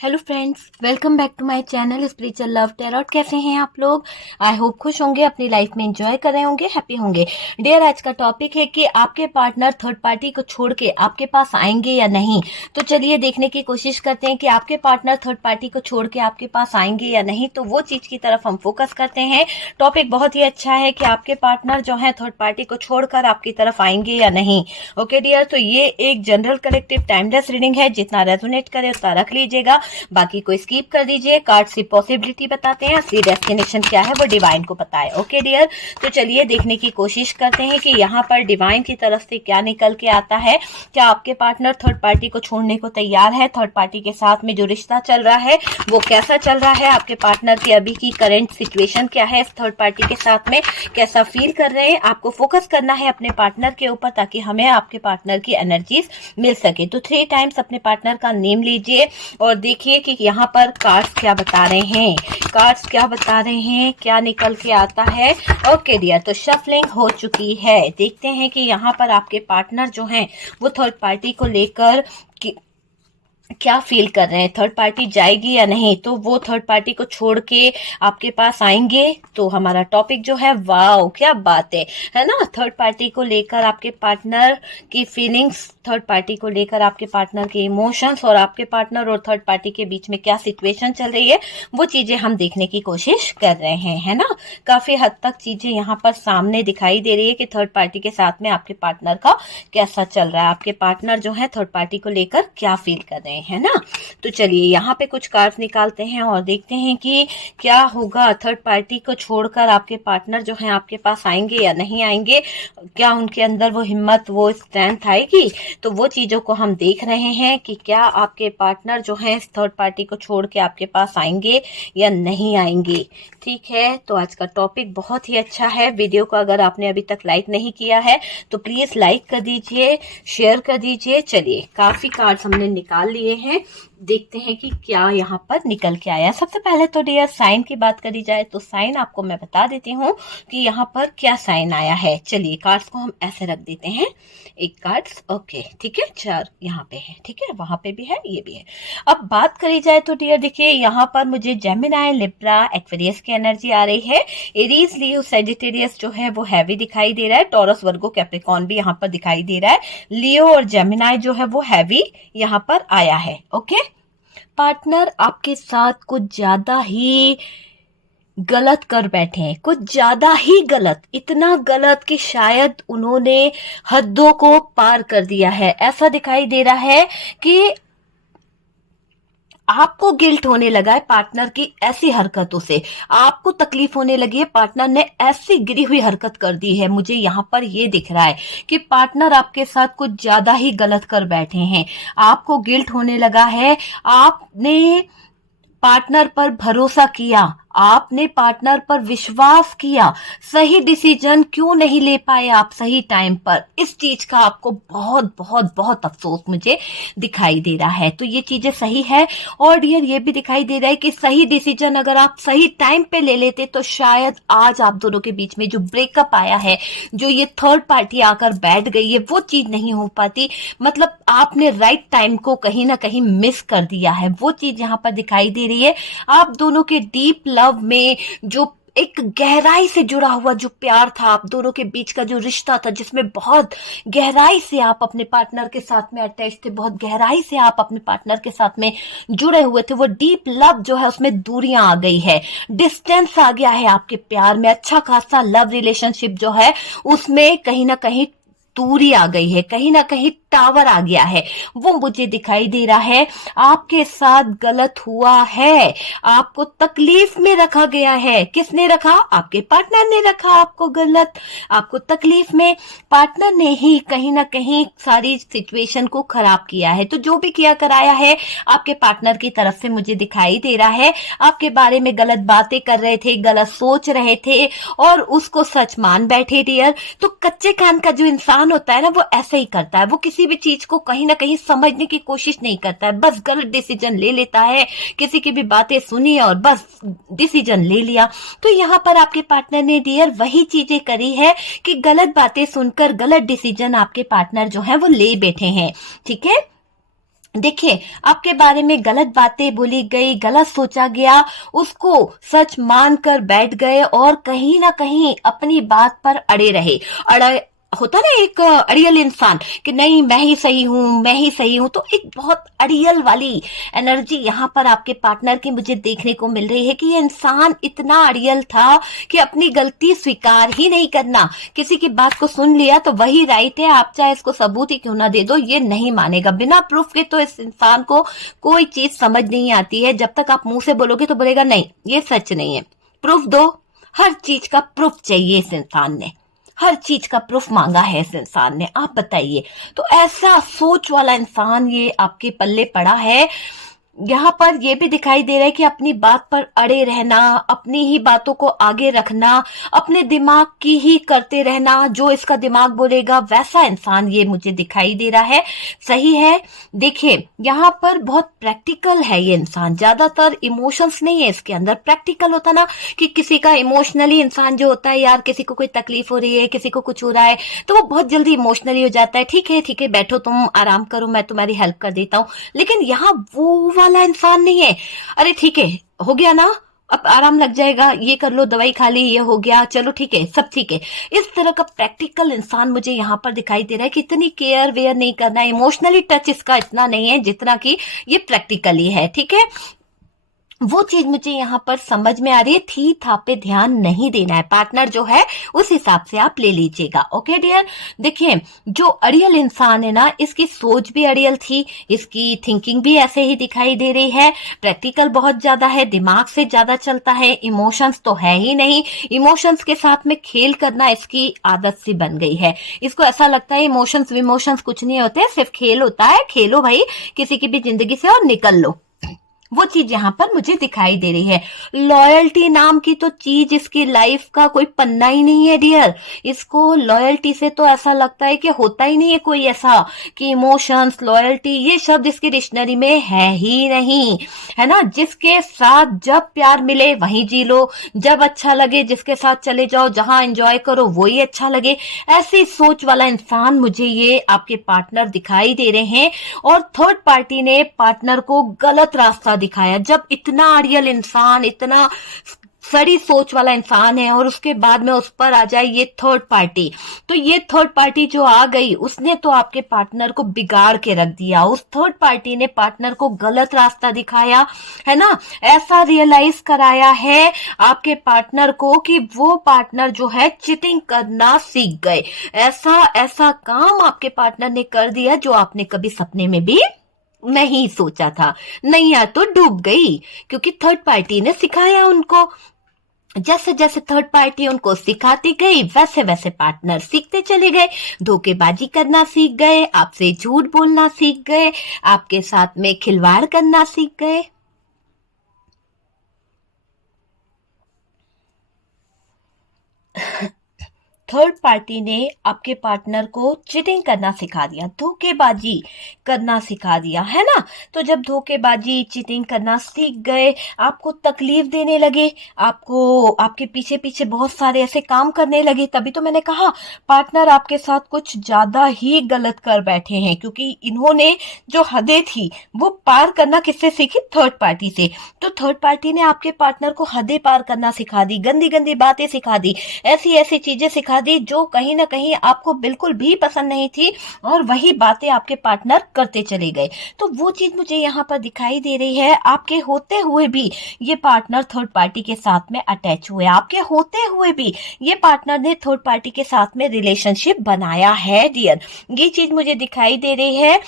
Hello friends, welcome back to my channel spiritual love tarot. कैसे हैं आप लोग? आई होप खुश होंगे, अपनी लाइफ में एंजॉय कर रहे होंगे, हैप्पी होंगे। डियर, आज का टॉपिक है कि आपके पार्टनर थर्ड पार्टी को छोड़ के आपके पास आएंगे या नहीं। तो चलिए देखने की कोशिश करते हैं कि आपके पार्टनर थर्ड पार्टी को छोड़ के आपके पास आएंगे या नहीं। तो वो चीज की तरफ हम फोकस करते हैं। टॉपिक बहुत ही अच्छा है कि आपके पार्टनर जो है थर्ड पार्टी को छोड़कर आपकी तरफ आएंगे या नहीं। ओके डियर, तो ये एक जनरल कलेक्टिव टाइमलेस रीडिंग है। जितना रेजोनेट करे उतना रख लीजिएगा, बाकी को स्किप कर दीजिए। कार्ड से पॉसिबिलिटी बताते हैं, असली डेस्टिनेशन क्या है वो डिवाइन को पता है। ओके डियर, तो चलिए देखने की कोशिश करते हैं कि यहाँ पर डिवाइन की तरफ से क्या निकल के आता है। क्या आपके पार्टनर थर्ड पार्टी को छोड़ने को तैयार है? थर्ड पार्टी के साथ में जो रिश्ता चल रहा है वो कैसा चल रहा है? आपके पार्टनर की अभी की करंट सिचुएशन क्या है? थर्ड पार्टी के साथ में कैसा फील कर रहे हैं? आपको फोकस करना है अपने पार्टनर के ऊपर ताकि हमें आपके पार्टनर की एनर्जीज मिल सके। तो 3 टाइम्स अपने पार्टनर का नेम लीजिए और देखिए कि यहाँ पर कार्ड्स क्या बता रहे हैं। कार्ड्स क्या बता रहे हैं, क्या निकल के आता है। ओके डियर, तो शफलिंग हो चुकी है। देखते हैं कि यहाँ पर आपके पार्टनर जो हैं वो थर्ड पार्टी को लेकर क्या फील कर रहे हैं। थर्ड पार्टी जाएगी या नहीं, तो वो थर्ड पार्टी को छोड़ के आपके पास आएंगे। तो हमारा टॉपिक जो है, वाओ क्या बात है ना। थर्ड पार्टी को लेकर आपके पार्टनर की फीलिंग्स, थर्ड पार्टी को लेकर आपके पार्टनर के इमोशंस और आपके पार्टनर और थर्ड पार्टी के बीच में क्या सिचुएशन चल रही है वो चीजें हम देखने की कोशिश कर रहे हैं, है ना। काफी हद तक चीजें यहाँ पर सामने दिखाई दे रही है कि थर्ड पार्टी के साथ में आपके पार्टनर का कैसा चल रहा है, आपके पार्टनर जो है थर्ड पार्टी को लेकर क्या फील कर रहे हैं, है ना। तो चलिए यहाँ पे कुछ कार्ड्स निकालते हैं और देखते हैं कि क्या होगा। थर्ड पार्टी को छोड़कर आपके पार्टनर जो है आपके पास आएंगे या नहीं आएंगे, क्या उनके अंदर वो हिम्मत, वो स्ट्रेंथ आएगी। तो वो चीजों को हम देख रहे हैं कि क्या आपके पार्टनर जो है थर्ड पार्टी को छोड़ के आपके पास आएंगे या नहीं आएंगे। ठीक है, तो आज का टॉपिक बहुत ही अच्छा है। वीडियो को अगर आपने अभी तक लाइक नहीं किया है तो प्लीज लाइक कर दीजिए, शेयर कर दीजिए। चलिए, काफी कार्ड्स हमने निकाल लिए हैं, देखते हैं कि क्या यहाँ पर निकल के आया। सबसे पहले तो डियर साइन की बात करी जाए तो साइन आपको मैं बता देती हूँ कि यहाँ पर क्या साइन आया है। चलिए, कार्ड्स को हम ऐसे रख देते हैं, एक कार्ड्स, ओके ठीक है। 4 यहाँ पे है, ठीक है, वहां पे भी है, ये भी है। अब बात करी जाए तो डियर देखिए, यहाँ पर मुझे जेमिनी, लिब्रा, एक्वेरियस की एनर्जी आ रही है। एरीज, लियो, सेजिटेरियस जो है वो हैवी दिखाई दे रहा है। टॉरस, वर्गो, कैप्रिकॉर्न भी यहाँ पर दिखाई दे रहा है। लियो और जेमिनी जो है वो हैवी यहाँ पर आया है। ओके, पार्टनर आपके साथ कुछ ज्यादा ही गलत कर बैठे हैं, कुछ ज्यादा ही गलत, इतना गलत कि शायद उन्होंने हदों को पार कर दिया है। ऐसा दिखाई दे रहा है कि आपको गिल्ट होने लगा है पार्टनर की ऐसी हरकतों से, आपको तकलीफ होने लगी है, पार्टनर ने ऐसी गिरी हुई हरकत कर दी है। मुझे यहाँ पर ये दिख रहा है कि पार्टनर आपके साथ कुछ ज्यादा ही गलत कर बैठे हैं। आपको गिल्ट होने लगा है, आपने पार्टनर पर भरोसा किया, आपने पार्टनर पर विश्वास किया, सही डिसीजन क्यों नहीं ले पाए आप सही टाइम पर। इस चीज का आपको बहुत बहुत बहुत अफसोस मुझे दिखाई दे रहा है। तो ये चीजें सही है। और डियर ये भी दिखाई दे रहा है कि सही डिसीजन अगर आप सही टाइम पे ले लेते तो शायद आज आप दोनों के बीच में जो ब्रेकअप आया है, जो ये थर्ड पार्टी आकर बैठ गई है, वो चीज नहीं हो पाती। मतलब आपने राइट टाइम को कहीं ना कहीं मिस कर दिया है, वो चीज यहाँ पर दिखाई दे रही है। आप दोनों के डीप लव में जो एक गहराई से जुड़ा हुआ जो प्यार था, आप दोनों के बीच का जो रिश्ता था, जिसमें बहुत गहराई से आप अपने पार्टनर के साथ में अटैच थे, बहुत गहराई से आप अपने पार्टनर के साथ में जुड़े हुए थे, वो डीप लव जो है उसमें दूरियां आ गई है, डिस्टेंस आ गया है आपके प्यार में। अच्छा खासा लव रिलेशनशिप जो है उसमें कहीं ना कहीं दूरी आ गई है, कहीं ना कहीं टावर आ गया है, वो मुझे दिखाई दे रहा है। आपके साथ गलत हुआ है, आपको तकलीफ में रखा गया है। किसने रखा? आपके पार्टनर ने रखा आपको गलत, आपको तकलीफ में। पार्टनर ने ही कहीं ना कहीं सारी सिचुएशन को खराब किया है। तो जो भी किया कराया है आपके पार्टनर की तरफ से मुझे दिखाई दे रहा है। आपके बारे में गलत बातें कर रहे थे, गलत सोच रहे थे और उसको सच मान बैठे डियर। तो कच्चे कान का जो इंसान होता है ना, वो ऐसे ही करता है, वो किसी भी चीज को कहीं ना कहीं समझने की कोशिश नहीं करता है, बस गलत डिसीजन ले लेता है। किसी की भी बातें सुनी और बस डिसीजन ले लिया। तो यहाँ पर आपके पार्टनर ने डियर वही चीजें करी है कि गलत बातें सुनकर गलत डिसीजन आपके पार्टनर जो है वो ले बैठे हैं। ठीक है, देखिए, आपके बारे में गलत बातें बोली गई, गलत सोचा गया, उसको सच मानकर बैठ गए और कहीं ना कहीं अपनी बात पर अड़े रहे। अड़ा होता ना एक अड़ियल इंसान कि नहीं मैं ही सही हूं, मैं ही सही हूं, तो एक बहुत अड़ियल वाली एनर्जी यहाँ पर आपके पार्टनर की मुझे देखने को मिल रही है कि ये इंसान इतना अड़ियल था कि अपनी गलती स्वीकार ही नहीं करना। किसी की बात को सुन लिया तो वही राइट है, आप चाहे इसको सबूत ही क्यों ना दे दो, ये नहीं मानेगा। बिना प्रूफ के तो इस इंसान को कोई चीज समझ नहीं आती है। जब तक आप मुंह से बोलोगे तो बोलेगा नहीं ये सच नहीं है, प्रूफ दो। हर चीज का प्रूफ चाहिए इस इंसान ने, हर चीज का प्रूफ मांगा है इस इंसान ने। आप बताइए, तो ऐसा सोच वाला इंसान ये आपके पल्ले पड़ा है। यहाँ पर ये भी दिखाई दे रहा है कि अपनी बात पर अड़े रहना, अपनी ही बातों को आगे रखना, अपने दिमाग की ही करते रहना, जो इसका दिमाग बोलेगा वैसा इंसान ये मुझे दिखाई दे रहा है। सही है। देखिए, यहाँ पर बहुत प्रैक्टिकल है ये इंसान, ज्यादातर इमोशंस नहीं है इसके अंदर। प्रैक्टिकल होता ना कि किसी का इमोशनली इंसान जो होता है, यार किसी को कोई तकलीफ हो रही है, किसी को कुछ हो रहा है, तो वो बहुत जल्दी इमोशनली हो जाता है। ठीक है बैठो, तुम आराम करो, मैं तुम्हारी हेल्प कर देता हूँ। लेकिन यहाँ वो वाला इंसान नहीं है। अरे ठीक है, हो गया ना, अब आराम लग जाएगा, ये कर लो, दवाई खा ली, ये हो गया, चलो ठीक है, सब ठीक है। इस तरह का प्रैक्टिकल इंसान मुझे यहाँ पर दिखाई दे रहा है कि इतनी केयर वेयर नहीं करना, इमोशनली टच इसका इतना नहीं है जितना कि ये प्रैक्टिकली है। ठीक है, वो चीज मुझे यहाँ पर समझ में आ रही है। थी था पे ध्यान नहीं देना है, पार्टनर जो है उस हिसाब से आप ले लीजिएगा। Okay dear. देखिए, जो अड़ियल इंसान है ना, इसकी सोच भी अड़ियल थी, इसकी थिंकिंग भी ऐसे ही दिखाई दे रही है। प्रैक्टिकल बहुत ज्यादा है, दिमाग से ज्यादा चलता है, इमोशंस तो है ही नहीं। इमोशंस के साथ में खेल करना इसकी आदत सी बन गई है। इसको ऐसा लगता है इमोशंस विमोशंस कुछ नहीं होते, सिर्फ खेल होता है, खेलो भाई किसी की भी जिंदगी से और निकल लो। वो चीज यहाँ पर मुझे दिखाई दे रही है। लॉयल्टी नाम की तो चीज इसकी लाइफ का कोई पन्ना ही नहीं है डियर। इसको लॉयल्टी से तो ऐसा लगता है कि होता ही नहीं है कोई ऐसा कि इमोशंस, लॉयल्टी, ये शब्द इसकी डिक्शनरी में है ही नहीं, है ना। जिसके साथ जब प्यार मिले वहीं जी लो, जब अच्छा लगे जिसके साथ चले जाओ, जहां एंजॉय करो वो ही अच्छा लगे। ऐसी सोच वाला इंसान मुझे ये आपके पार्टनर दिखाई दे रहे हैं। और थर्ड पार्टी ने पार्टनर को गलत रास्ता दिखाया। जब इतना अड़ियल इंसान, इतना सड़ी सोच वाला इंसान है और उसके बाद में उस पर आ जाए ये थर्ड पार्टी, तो ये थर्ड पार्टी जो आ गई उसने तो आपके पार्टनर को बिगाड़ के रख दिया। उस थर्ड पार्टी ने पार्टनर को गलत रास्ता दिखाया, है ना। ऐसा रियलाइज कराया है आपके पार्टनर को कि वो पार्टनर जो है चीटिंग करना सीख गए। ऐसा ऐसा काम आपके पार्टनर ने कर दिया जो आपने कभी सपने में भी नहीं सोचा था। नैया तो डूब गई, क्योंकि थर्ड पार्टी ने सिखाया उनको। जैसे जैसे थर्ड पार्टी उनको सिखाती गई वैसे वैसे पार्टनर सीखते चले गए, धोखेबाजी करना सीख गए, आपसे झूठ बोलना सीख गए, आपके साथ में खिलवाड़ करना सीख गए। थर्ड पार्टी ने आपके पार्टनर को चीटिंग करना सिखा दिया, धोखेबाजी करना सिखा दिया, है ना। तो जब धोखेबाजी चीटिंग करना सीख गए, आपको तकलीफ देने लगे, आपको आपके पीछे पीछे बहुत सारे ऐसे काम करने लगे, तभी तो मैंने कहा पार्टनर आपके साथ कुछ ज्यादा ही गलत कर बैठे हैं। क्योंकि इन्होंने जो हदें थी वो पार करना किससे सीखी? थर्ड पार्टी से। तो थर्ड पार्टी ने आपके पार्टनर को हदें पार करना सिखा दी, गंदी गंदी बातें सिखा दी, ऐसी ऐसी चीजें सिखा दी जो कहीं ना कहीं आपको बिल्कुल भी पसंद नहीं थी, और वही बातें आपके पार्टनर करते चले गए। तो वो चीज मुझे यहाँ पर दिखाई दे रही है। आपके होते हुए भी ये पार्टनर थर्ड पार्टी के साथ में अटैच हुए, आपके होते हुए भी ये पार्टनर ने थर्ड पार्टी के साथ में रिलेशनशिप बनाया है डियर। ये चीज मुझे दिखाई दे रही है।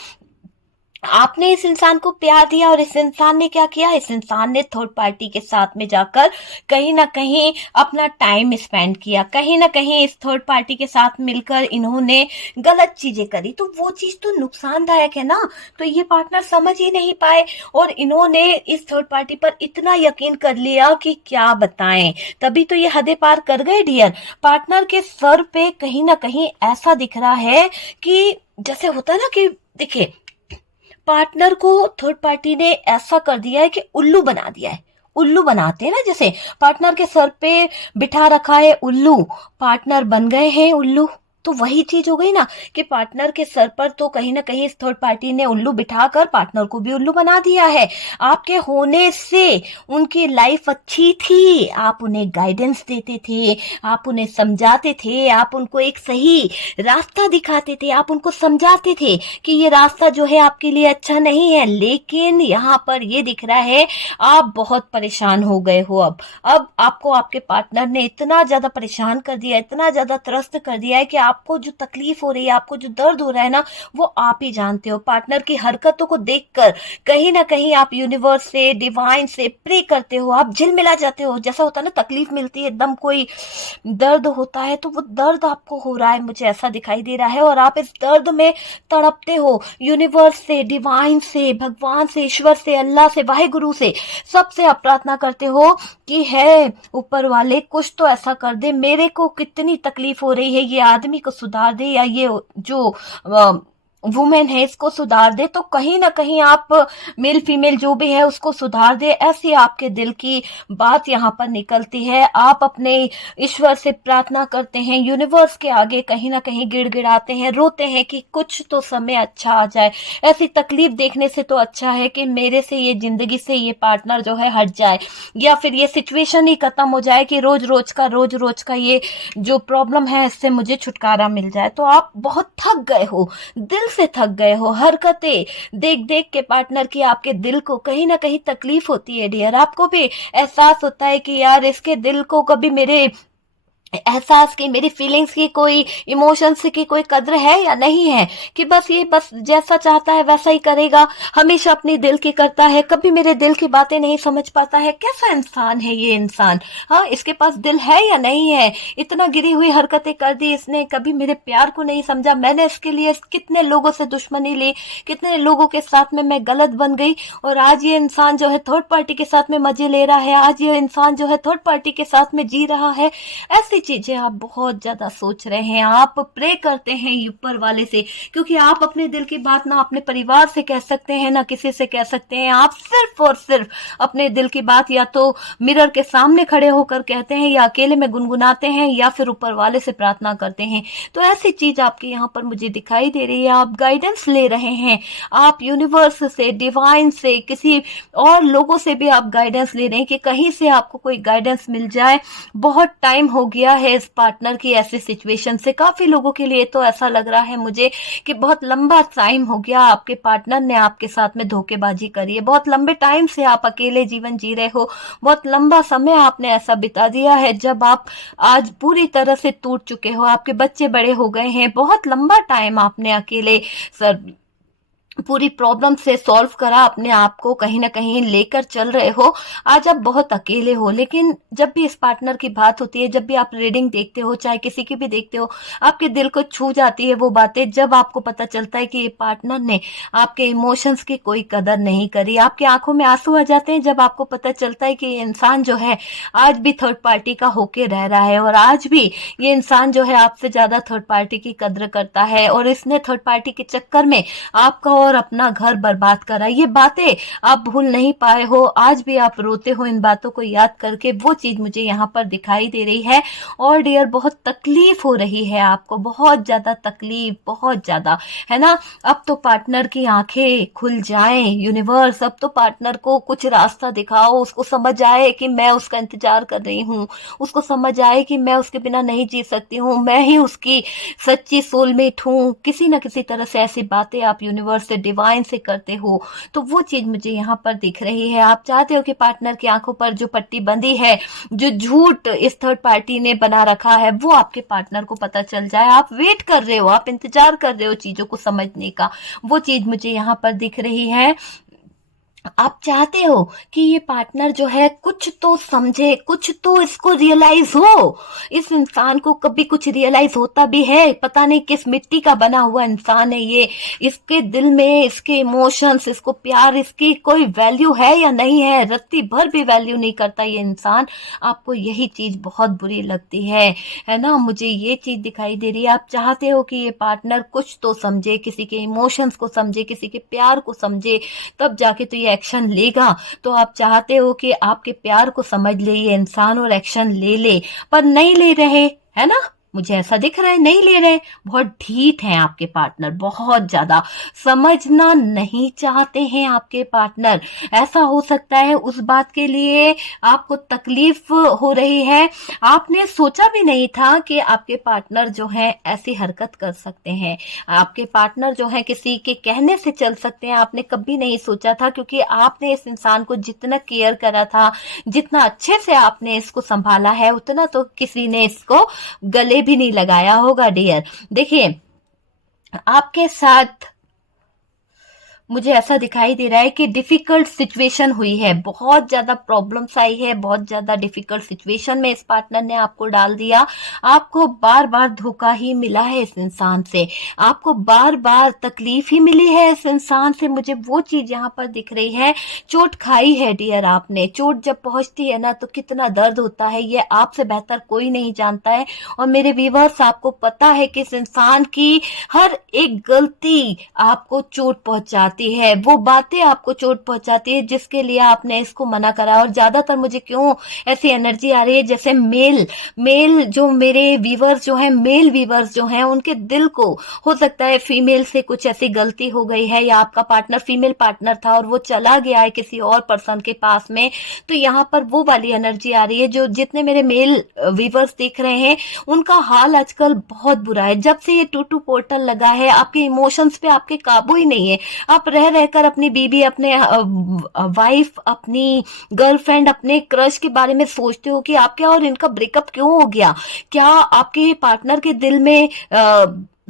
आपने इस इंसान को प्यार दिया और इस इंसान ने क्या किया? इस इंसान ने थर्ड पार्टी के साथ में जाकर कहीं ना कहीं अपना टाइम स्पेंड किया, कहीं ना कहीं इस थर्ड पार्टी के साथ मिलकर इन्होंने गलत चीजें करी। तो वो चीज तो नुकसानदायक है ना। तो ये पार्टनर समझ ही नहीं पाए और इन्होंने इस थर्ड पार्टी पर इतना यकीन कर लिया कि क्या बताएं। तभी तो ये हदें पार कर गए डियर। पार्टनर के सर पे कहीं ना कहीं ऐसा दिख रहा है कि जैसे होता है ना कि देखिए, पार्टनर को थर्ड पार्टी ने ऐसा कर दिया है कि उल्लू बना दिया है। उल्लू बनाते हैं ना, जैसे पार्टनर के सर पे बिठा रखा है उल्लू, पार्टनर बन गए हैं उल्लू। तो वही चीज हो गई ना कि पार्टनर के सर पर तो कहीं ना कहीं इस थर्ड पार्टी ने उल्लू बिठाकर पार्टनर को भी उल्लू बना दिया है। आपके होने से उनकी लाइफ अच्छी थी, आप उन्हें गाइडेंस देते थे, आप उन्हें समझाते थे, आप उनको एक सही रास्ता दिखाते थे, आप उनको समझाते थे कि ये रास्ता जो है आपके लिए अच्छा नहीं है। लेकिन यहाँ पर ये दिख रहा है आप बहुत परेशान हो गए हो। अब आपको आपके पार्टनर ने इतना ज्यादा परेशान कर दिया, इतना ज्यादा त्रस्त कर दिया है कि आपको जो तकलीफ हो रही है, आपको जो दर्द हो रहा है ना, वो आप ही जानते हो। पार्टनर की हरकतों को देखकर कहीं ना कहीं आप यूनिवर्स से, डिवाइन से प्रे करते हो, आप झिलमिला जाते हो। जैसा होता है ना, तकलीफ मिलती है, एकदम कोई दर्द होता है, तो वो दर्द आपको हो रहा है, मुझे ऐसा दिखाई दे रहा है। और आप इस दर्द में तड़पते हो, यूनिवर्स से, डिवाइन से, भगवान से, ईश्वर से, अल्लाह से, वाहिगुरु से, सबसे आप प्रार्थना करते हो कि है ऊपर वाले कुछ तो ऐसा कर दे, मेरे को कितनी तकलीफ हो रही है, ये आदमी को सुधार दे, या ये जो वुमेन है इसको सुधार दे। तो कहीं ना कहीं आप मेल फीमेल जो भी है उसको सुधार दे, ऐसी आपके दिल की बात यहाँ पर निकलती है। आप अपने ईश्वर से प्रार्थना करते हैं, यूनिवर्स के आगे कहीं ना कहीं गिड़गिड़ाते हैं, रोते हैं कि कुछ तो समय अच्छा आ जाए। ऐसी तकलीफ देखने से तो अच्छा है कि मेरे से ये जिंदगी से ये पार्टनर जो है हट जाए, या फिर ये सिचुएशन ही खत्म हो जाए कि रोज रोज का ये जो प्रॉब्लम है इससे मुझे छुटकारा मिल जाए। तो आप बहुत थक गए हो, दिल से थक गए हो। हरकतें देख देख के पार्टनर की आपके दिल को कहीं ना कहीं तकलीफ होती है डियर। आपको भी एहसास होता है कि यार इसके दिल को कभी मेरे एहसास की, मेरी फीलिंग्स की, कोई इमोशंस की कोई कद्र है या नहीं है, कि बस ये बस जैसा चाहता है वैसा ही करेगा, हमेशा अपनी दिल की करता है, कभी मेरे दिल की बातें नहीं समझ पाता है। कैसा इंसान है ये इंसान? हाँ, इसके पास दिल है या नहीं है? इतना गिरी हुई हरकतें कर दी इसने, कभी मेरे प्यार को नहीं समझा। मैंने इसके लिए कितने लोगों से दुश्मनी ली, कितने लोगों के साथ में मैं गलत बन गई, और आज ये इंसान जो है थर्ड पार्टी के साथ में मजे ले रहा है, आज ये इंसान जो है थर्ड पार्टी के साथ में जी रहा है। ऐसी चीजें आप बहुत ज्यादा सोच रहे हैं, आप प्रे करते हैं ऊपर वाले से, क्योंकि आप अपने दिल की बात ना अपने परिवार से कह सकते हैं ना किसी से कह सकते हैं। आप सिर्फ और सिर्फ अपने दिल की बात या तो मिरर के सामने खड़े होकर कहते हैं, या अकेले में गुनगुनाते हैं, या फिर ऊपर वाले से प्रार्थना करते हैं। तो ऐसी चीज आपके यहाँ पर मुझे दिखाई दे रही है। आप गाइडेंस ले रहे हैं, आप यूनिवर्स से, डिवाइन से, किसी और लोगों से भी आप गाइडेंस ले रहे हैं कि कहीं से आपको कोई गाइडेंस मिल जाए। बहुत टाइम हो गया है इस पार्टनर की ऐसी सिचुएशन से। काफी लोगों के लिए तो ऐसा लग रहा है मुझे कि बहुत लंबा टाइम हो गया आपके पार्टनर ने आपके साथ में धोखेबाजी करी है। बहुत लंबे टाइम से आप अकेले जीवन जी रहे हो, बहुत लंबा समय आपने ऐसा बिता दिया है जब आप आज पूरी तरह से टूट चुके हो, आपके बच्चे बड़े हो गए हैं। बहुत लंबा टाइम आपने अकेले सर पूरी प्रॉब्लम से सॉल्व करा, अपने आप को कहीं ना कहीं लेकर चल रहे हो। आज आप बहुत अकेले हो, लेकिन जब भी इस पार्टनर की बात होती है, जब भी आप रीडिंग देखते हो, चाहे किसी की भी देखते हो, आपके दिल को छू जाती है वो बातें, जब आपको पता चलता है कि ये पार्टनर ने आपके इमोशंस की कोई कदर नहीं करी। आपकी आंखों में आंसू आ जाते हैं जब आपको पता चलता है कि ये इंसान जो है आज भी थर्ड पार्टी का होके रह रहा है, और आज भी ये इंसान जो है आपसे ज्यादा थर्ड पार्टी की कद्र करता है, और इसने थर्ड पार्टी के चक्कर में आपका और अपना घर बर्बाद करा। ये बातें आप भूल नहीं पाए हो, आज भी आप रोते हो इन बातों को याद करके। वो चीज मुझे यहाँ पर दिखाई दे रही है। और डियर, बहुत तकलीफ हो रही है आपको, बहुत ज्यादा तकलीफ, बहुत ज्यादा, है ना। अब तो पार्टनर की आंखें खुल जाएं यूनिवर्स, अब तो पार्टनर को कुछ रास्ता दिखाओ, उसको समझ आए कि मैं उसका इंतजार कर रही हूँ, उसको समझ आए कि मैं उसके बिना नहीं जी सकती हूँ, मैं ही उसकी सच्ची सोलमेट हूँ। किसी ना किसी तरह से ऐसी बातें आप यूनिवर्स से, डिवाइन से करते हो, तो वो चीज मुझे यहाँ पर दिख रही है। आप चाहते हो कि पार्टनर की आंखों पर जो पट्टी बंधी है, जो झूठ इस थर्ड पार्टी ने बना रखा है, वो आपके पार्टनर को पता चल जाए। आप वेट कर रहे हो, आप इंतजार कर रहे हो चीजों को समझने का, वो चीज मुझे यहाँ पर दिख रही है। आप चाहते हो कि ये पार्टनर जो है कुछ तो समझे, कुछ तो इसको रियलाइज हो। इस इंसान को कभी कुछ रियलाइज होता भी है? पता नहीं किस मिट्टी का बना हुआ इंसान है ये, इसके दिल में इसके इमोशंस, इसको प्यार, इसकी कोई वैल्यू है या नहीं है? रत्ती भर भी वैल्यू नहीं करता ये इंसान। आपको यही चीज बहुत बुरी लगती है ना। मुझे ये चीज दिखाई दे रही है। आप चाहते हो कि ये पार्टनर कुछ तो समझे, किसी के इमोशंस को समझे, किसी के प्यार को समझे, तब जाके तो ये एक्शन लेगा। तो आप चाहते हो कि आपके प्यार को समझ ले ये इंसान और एक्शन ले ले, पर नहीं ले रहे, है ना। मुझे ऐसा दिख रहा है, नहीं ले रहे। बहुत ढीठ हैं आपके पार्टनर, बहुत ज्यादा समझना नहीं चाहते हैं आपके पार्टनर। ऐसा हो सकता है उस बात के लिए आपको तकलीफ हो रही है। आपने सोचा भी नहीं था कि आपके पार्टनर जो है ऐसी हरकत कर सकते हैं, आपके पार्टनर जो है किसी के कहने से चल सकते हैं। आपने कभी नहीं सोचा था, क्योंकि आपने इस इंसान को जितना केयर करा था, जितना अच्छे से आपने इसको संभाला है, उतना तो किसी ने इसको गले भी नहीं लगाया होगा डियर। देखिए, आपके साथ मुझे ऐसा दिखाई दे रहा है कि डिफिकल्ट सिचुएशन हुई है, बहुत ज्यादा प्रॉब्लम्स आई है, बहुत ज्यादा डिफिकल्ट सिचुएशन में इस पार्टनर ने आपको डाल दिया। आपको बार बार धोखा ही मिला है इस इंसान से, आपको बार बार तकलीफ ही मिली है इस इंसान से। मुझे वो चीज यहाँ पर दिख रही है, चोट खाई है डियर आपने। चोट जब पहुंचती है ना तो कितना दर्द होता है, ये आपसे बेहतर कोई नहीं जानता है। और मेरे व्यूअर्स, आपको पता है कि इस इंसान की हर एक गलती आपको चोट पहुंचाती है, वो बातें आपको चोट पहुंचाती है जिसके लिए आपने इसको मना करा। और ज्यादातर मुझे क्यों ऐसी एनर्जी आ रही है, जैसे मेल जो मेरे व्यूअर्स जो हैं, मेल व्यूअर्स जो हैं, उनके दिल को हो सकता है फीमेल से कुछ ऐसी गलती हो गई है, या आपका पार्टनर फीमेल पार्टनर था और वो चला गया है किसी और पर्सन के पास में। तो यहाँ पर वो वाली एनर्जी आ रही है। जो जितने मेरे मेल व्यूअर्स देख रहे हैं, उनका हाल आजकल बहुत बुरा है। जब से ये टू पोर्टल लगा है, आपके इमोशंस पे आपके काबू ही नहीं है। आप रह रहकर अपनी बीबी, अपने वाइफ, अपनी गर्लफ्रेंड, अपने क्रश के बारे में सोचते हो कि आप क्या और इनका ब्रेकअप क्यों हो गया। क्या आपके पार्टनर के दिल में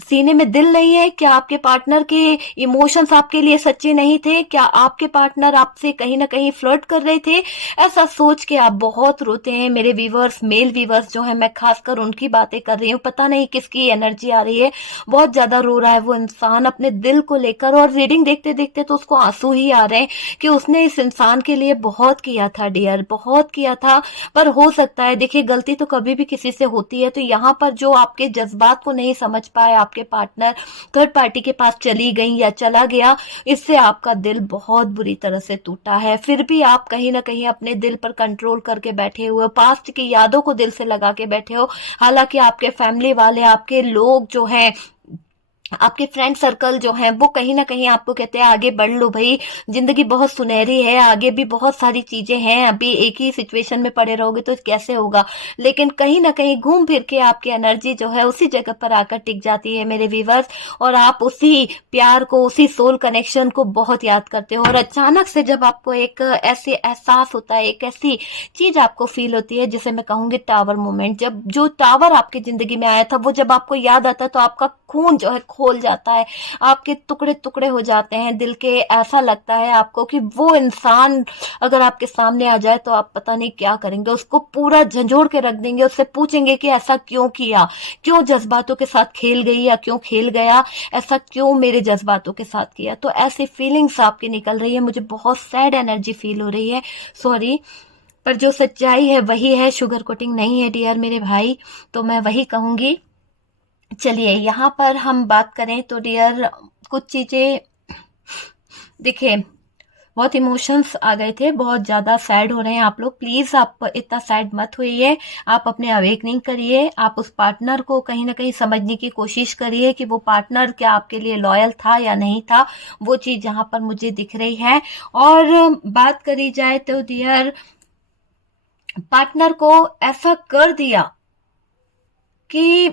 सीने में दिल नहीं है? क्या आपके पार्टनर के इमोशंस आपके लिए सच्चे नहीं थे? क्या आपके पार्टनर आपसे कहीं ना कहीं फ्लर्ट कर रहे थे? ऐसा सोच के आप बहुत रोते हैं मेरे व्यूवर्स, मेल व्यूवर्स जो हैं, मैं खासकर उनकी बातें कर रही हूँ। पता नहीं किसकी एनर्जी आ रही है, बहुत ज्यादा रो रहा है वो इंसान अपने दिल को लेकर। और रीडिंग देखते देखते तो उसको आंसू ही आ रहे हैं कि उसने इस इंसान के लिए बहुत किया था डियर, बहुत किया था। पर हो सकता है, देखिए, गलती तो कभी भी किसी से होती है। तो यहाँ पर जो आपके जज्बात को नहीं समझ पाए, आपके पार्टनर थर्ड पार्टी के पास चली गई या चला गया, इससे आपका दिल बहुत बुरी तरह से टूटा है। फिर भी आप कहीं ना कहीं अपने दिल पर कंट्रोल करके बैठे हुए हो, पास्ट की यादों को दिल से लगा के बैठे हो। हालांकि आपके फैमिली वाले, आपके लोग जो हैं, आपके फ्रेंड सर्कल जो हैं, वो कहीं ना कहीं आपको कहते हैं आगे बढ़ लो भाई, जिंदगी बहुत सुनहरी है, आगे भी बहुत सारी चीजें हैं, अभी एक ही सिचुएशन में पड़े रहोगे तो कैसे होगा। लेकिन कहीं ना कहीं घूम फिर के आपकी एनर्जी जो है उसी जगह पर आकर टिक जाती है मेरे व्यूवर्स। और आप उसी प्यार को, उसी सोल कनेक्शन को बहुत याद करते हो। और अचानक से जब आपको एक ऐसे एहसास होता है, एक ऐसी चीज आपको फील होती है जिसे मैं कहूंगी टावर मोमेंट, जब जो टावर आपकी जिंदगी में आया था वो जब आपको याद आता है तो आपका खून जो है खोल जाता है, आपके टुकड़े टुकड़े हो जाते हैं दिल के। ऐसा लगता है आपको कि वो इंसान अगर आपके सामने आ जाए तो आप पता नहीं क्या करेंगे, उसको पूरा झंझोड़ के रख देंगे, उससे पूछेंगे कि ऐसा क्यों किया, क्यों जज्बातों के साथ खेल गई या क्यों खेल गया, ऐसा क्यों मेरे जज्बातों के साथ किया। तो ऐसी फीलिंग्स आपकी निकल रही है, मुझे बहुत सैड एनर्जी फील हो रही है, सॉरी। पर जो सच्चाई है वही है, शुगर कोटिंग नहीं है डियर मेरे भाई, तो मैं वही कहूंगी। चलिए, यहाँ पर हम बात करें तो डियर, कुछ चीजें देखिए, बहुत इमोशंस आ गए थे, बहुत ज्यादा सैड हो रहे हैं आप लोग। प्लीज आप इतना सैड मत होइए, आप अपने अवेकनिंग करिए, आप उस पार्टनर को कहीं ना कहीं समझने की कोशिश करिए कि वो पार्टनर क्या आपके लिए लॉयल था या नहीं था। वो चीज यहाँ पर मुझे दिख रही है। और बात करी जाए तो डियर, पार्टनर को ऐसा कर दिया कि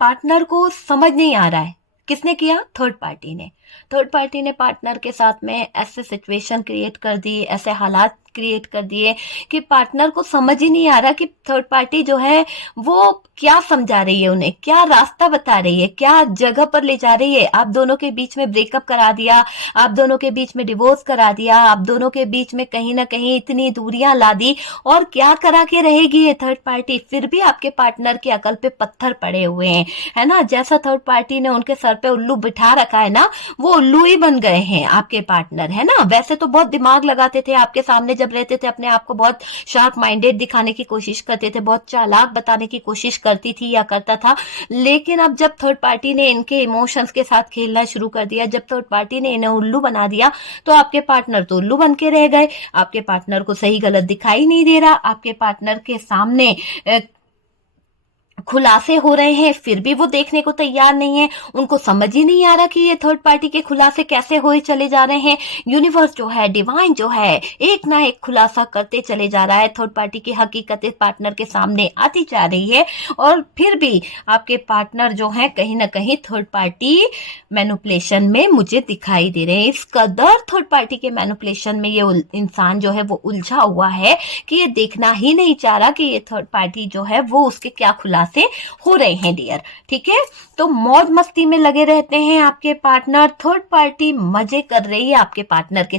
पार्टनर को समझ नहीं आ रहा है। किसने किया? थर्ड पार्टी ने। थर्ड पार्टी ने पार्टनर के साथ में ऐसे सिचुएशन क्रिएट कर दी, ऐसे हालात क्रिएट कर दिए कि पार्टनर को समझ ही नहीं आ रहा कि थर्ड पार्टी जो है वो क्या समझा रही है, उन्हें क्या रास्ता बता रही है, क्या जगह पर ले जा रही है। आप दोनों के बीच में ब्रेकअप करा दिया, आप दोनों के बीच में डिवोर्स करा दिया, आप दोनों के बीच में कहीं ना कहीं इतनी दूरियां ला दी। और क्या करा के रहेगी ये थर्ड पार्टी? फिर भी आपके पार्टनर की अकल पे पत्थर पड़े हुए हैं, है ना। जैसा थर्ड पार्टी ने उनके सर पे उल्लू बिठा रखा है ना, वो उल्लू ही बन गए हैं आपके पार्टनर, है ना। वैसे तो बहुत दिमाग लगाते थे, आपके सामने जब रहते थे अपने आप को बहुत शार्प माइंडेड दिखाने की कोशिश करते थे, बहुत चालाक बताने की कोशिश करती थी या करता था। लेकिन अब जब थर्ड पार्टी ने इनके इमोशंस के साथ खेलना शुरू कर दिया, जब थर्ड पार्टी ने इन्हें उल्लू बना दिया, तो आपके पार्टनर तो उल्लू बन के रह गए। आपके पार्टनर को सही गलत दिखाई नहीं दे रहा, आपके पार्टनर के सामने खुलासे हो रहे हैं फिर भी वो देखने को तैयार नहीं है। उनको समझ ही नहीं आ रहा कि ये थर्ड पार्टी के खुलासे कैसे हुए चले जा रहे हैं। यूनिवर्स जो है, डिवाइन जो है, एक ना एक खुलासा करते चले जा रहा है। थर्ड पार्टी की हकीकतें पार्टनर के सामने आती जा रही है और फिर भी आपके पार्टनर जो है कहीं ना कहीं थर्ड पार्टी मैनिपुलेशन में मुझे दिखाई दे रहे हैं। इस कदर थर्ड पार्टी के मैनिपुलेशन में ये इंसान जो है वो उलझा हुआ है कि ये देखना ही नहीं चाह रहा कि ये थर्ड पार्टी जो है वो उसके क्या खुलासे हो रहे हैं डियर। ठीक है, तो मौज मस्ती में लगे रहते हैं आपके पार्टनर। थर्ड पार्टी मजे कर रही है आपके पार्टनर के